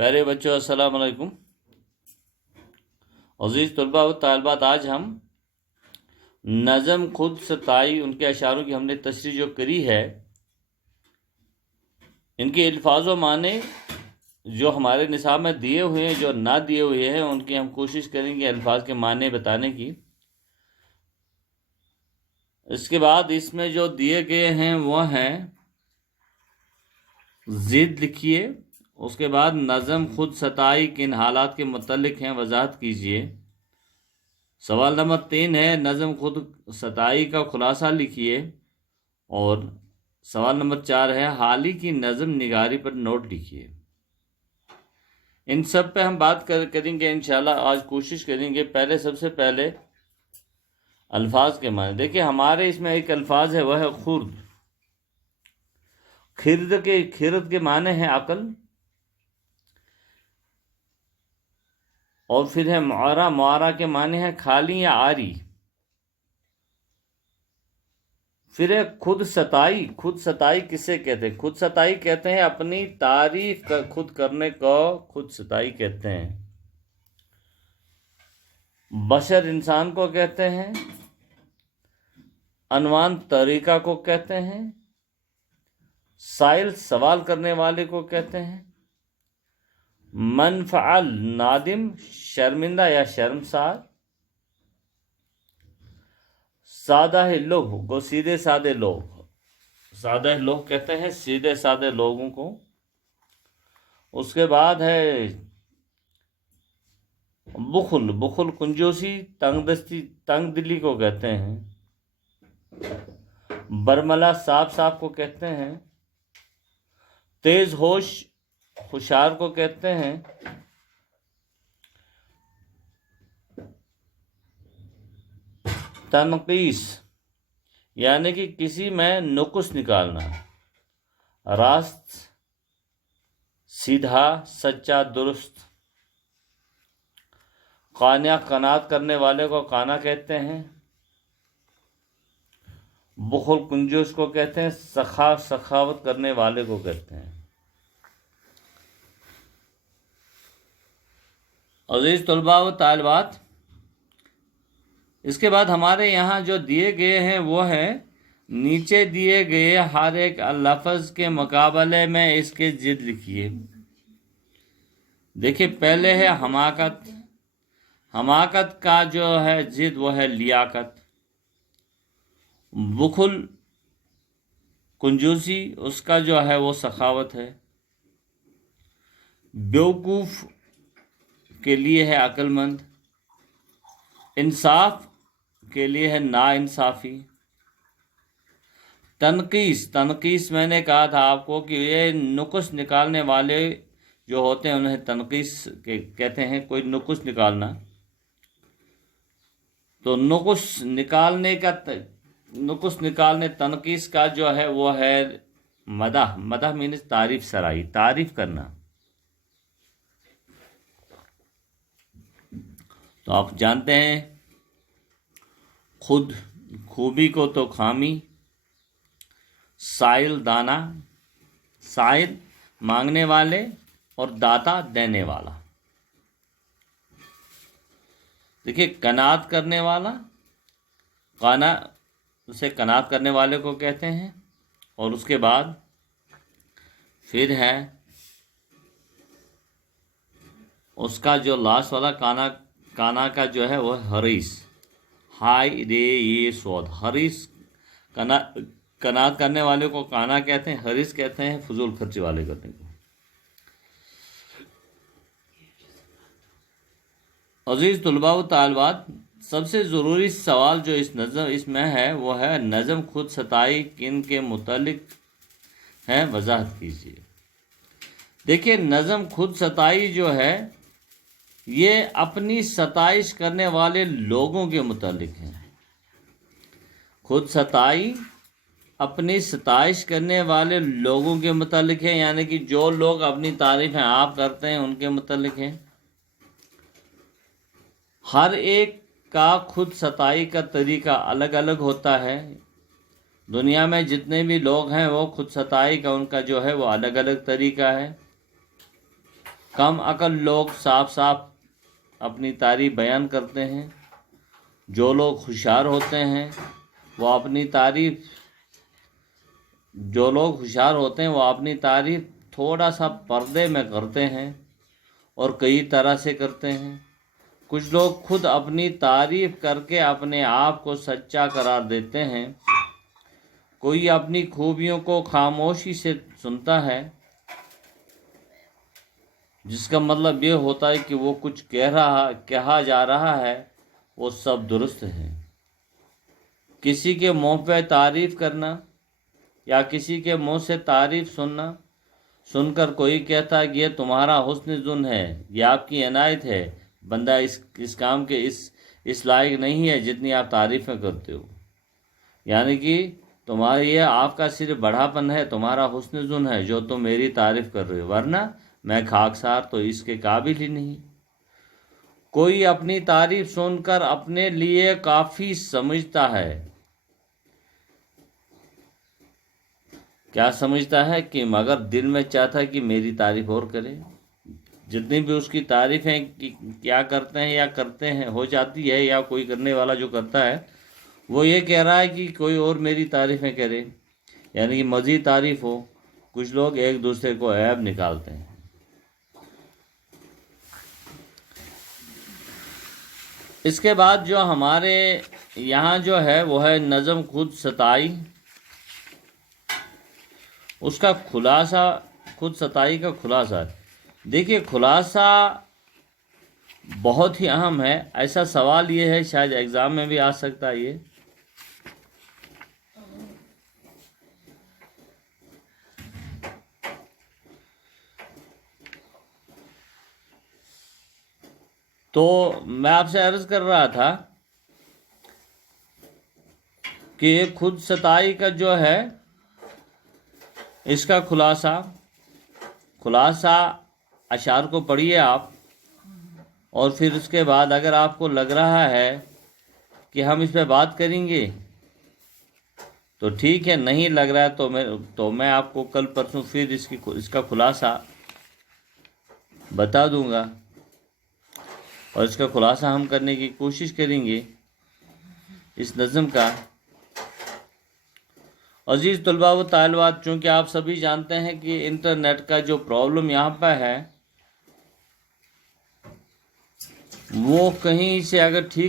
प्यारे बच्चों, अस्सलाम वालेकुम। अज़ीज़ तलबा व तालिबात, आज हम नज़म खुद सताई उनके अशारों की हमने तशरीह जो करी है, इनके अल्फाज व माने जो हमारे निसाब में दिए हुए हैं, जो ना दिए हुए हैं, उनकी हम कोशिश करेंगे अल्फाज के माने बताने की। इसके बाद इसमें जो दिए गए हैं वो हैं ज़िद लिखिए, उसके बाद नज़म खुद सताई किन हालात के मुतल्लिक हैं वजाहत कीजिए। सवाल नंबर 3 है नज़म खुद सताई का खुलासा लिखिए। और सवाल नंबर 4 है हाल ही की नज़म निगारी पर नोट लिखिए। इन सब पे हम बात करेंगे इंशाल्लाह। आज कोशिश करेंगे पहले, सबसे पहले अल्फाज के माने। देखिए, हमारे इसमें एक अल्फाज है, वह है खुर्द। खिरद के माने हैं अकल, और फिर है मुआरा। मुआरा के माने हैं खाली या आरी। फिर है खुद सताई। खुद सताई किसे कहते हैं? खुद सताई कहते हैं अपनी तारीफ खुद करने को खुद सताई कहते हैं। बशर इंसान को कहते हैं, अनवान तरीका को कहते हैं, साइल सवाल करने वाले को कहते हैं, मनफअल नादिम शर्मिंदा या शर्मसार, सादा है लोग को सीधे सादे लोग, सादा लोग कहते हैं सीधे सादे लोगों को। उसके बाद है बुखल। बुखल कुंजूसी तंग दिली को कहते हैं। बरमला साफ साफ को कहते हैं। तेज होश खुशार को कहते हैं। तनकीस यानी कि किसी में नुक्स निकालना। रास्त सीधा सच्चा दुरुस्त। कान्या कनात करने वाले को काना कहते हैं। बुखल कुंजूस को कहते हैं। सखावत करने वाले को कहते हैं। अजीज तलबा व तालिबात, इसके बाद हमारे यहाँ जो दिए गए हैं वो है नीचे दिए गए हर एक लफ्ज़ के मुकाबले में इसके जिद लिखिए। देखिए, पहले है हमाकत। हमाकत का जो है जिद वो है लियाकत। बुखल कुंजूसी, उसका जो है वो सखावत है। बेवकूफ़ के लिए है अक्लमंद। इंसाफ के लिए है नाइंसाफ़ी। तनकीस मैंने कहा था आपको कि ये नुक्स निकालने वाले जो होते हैं उन्हें तनकीस कहते हैं। कोई नुक्स निकालना, तो नुक्स निकालने तनकीस का जो है वो है मदह। मदह मीन्स तारीफ सराई, तारीफ करना। तो आप जानते हैं खुद खूबी को तो खामी। साइल दाना। साइल मांगने वाले और दाता देने वाला। देखिए, कनात करने वाला, काना उसे कनात करने वाले को कहते हैं। और उसके बाद फिर है उसका जो लास्ट वाला काना का जो है वो हरीस। हाई रे ये सौद। हरीस कनात करने वाले को काना कहते हैं। हरीस कहते हैं फजूल खर्ची वाले करने को। अजीज़ तलबा व तालिबात, सबसे ज़रूरी सवाल जो इसमें है वो है नज़म खुद सताई किन के मुतालिक है वजाहत कीजिए। देखिए, नज़म खुद सताई जो है ये अपनी सताइश करने वाले लोगों के मुतालिक है। खुद सताई अपनी सताइश करने वाले लोगों के मुतालिक है, यानी कि जो लोग अपनी तारीफ़ें आप करते हैं उनके मुतालिक है। हर एक का खुद सताई का तरीका अलग अलग होता है। दुनिया में जितने भी लोग हैं वो खुद सताई का उनका जो है वो अलग अलग तरीका है। कम अकल लोग साफ साफ अपनी तारीफ बयान करते हैं। जो लोग होशियार होते हैं वो अपनी तारीफ थोड़ा सा पर्दे में करते हैं और कई तरह से करते हैं। कुछ लोग खुद अपनी तारीफ करके अपने आप को सच्चा करार देते हैं। कोई अपनी खूबियों को खामोशी से सुनता है, जिसका मतलब ये होता है कि वो कुछ कहा जा रहा है वो सब दुरुस्त है। किसी के मुंह पे तारीफ करना या किसी के मुंह से तारीफ सुनकर कोई कहता है कि ये तुम्हारा हुस्न जुन है, ये आपकी इनायत है, बंदा इस काम के इस लायक नहीं है जितनी आप तारीफ़ें करते हो। यानी कि तुम्हारा ये आपका सिर्फ बढ़ापन है, तुम्हारा हुस्न जुन है जो तुम मेरी तारीफ़ कर रहे हो, वरना मैं खाकसार तो इसके काबिल ही नहीं। कोई अपनी तारीफ सुनकर अपने लिए काफ़ी समझता है। क्या समझता है? कि मगर दिल में चाहता है कि मेरी तारीफ और करे। जितनी भी उसकी तारीफ़ें क्या करते हैं या करते हैं हो जाती है, या कोई करने वाला जो करता है वो ये कह रहा है कि कोई और मेरी तारीफ़ें करे, यानी कि मज़ीद तारीफ़ हो। कुछ लोग एक दूसरे को ऐब निकालते हैं। इसके बाद जो हमारे यहाँ जो है वो है नज़म खुद सताई। उसका खुलासा, खुद सताई का खुलासा। देखिए, खुलासा बहुत ही अहम है। ऐसा सवाल ये है, शायद एग्ज़ाम में भी आ सकता है ये। तो मैं आपसे अर्ज़ कर रहा था कि खुद सताई का जो है इसका खुलासा अशार को पढ़िए आप, और फिर उसके बाद अगर आपको लग रहा है कि हम इस पे बात करेंगे तो ठीक है, नहीं लग रहा है तो मैं आपको कल परसों फिर इसका खुलासा बता दूंगा, और इसका खुलासा हम करने की कोशिश करेंगे इस नज़म का। अजीज़ तलबा व तालिबात, चूँकि आप सभी जानते हैं कि इंटरनेट का जो प्रॉब्लम यहाँ पर है वो कहीं से अगर ठीक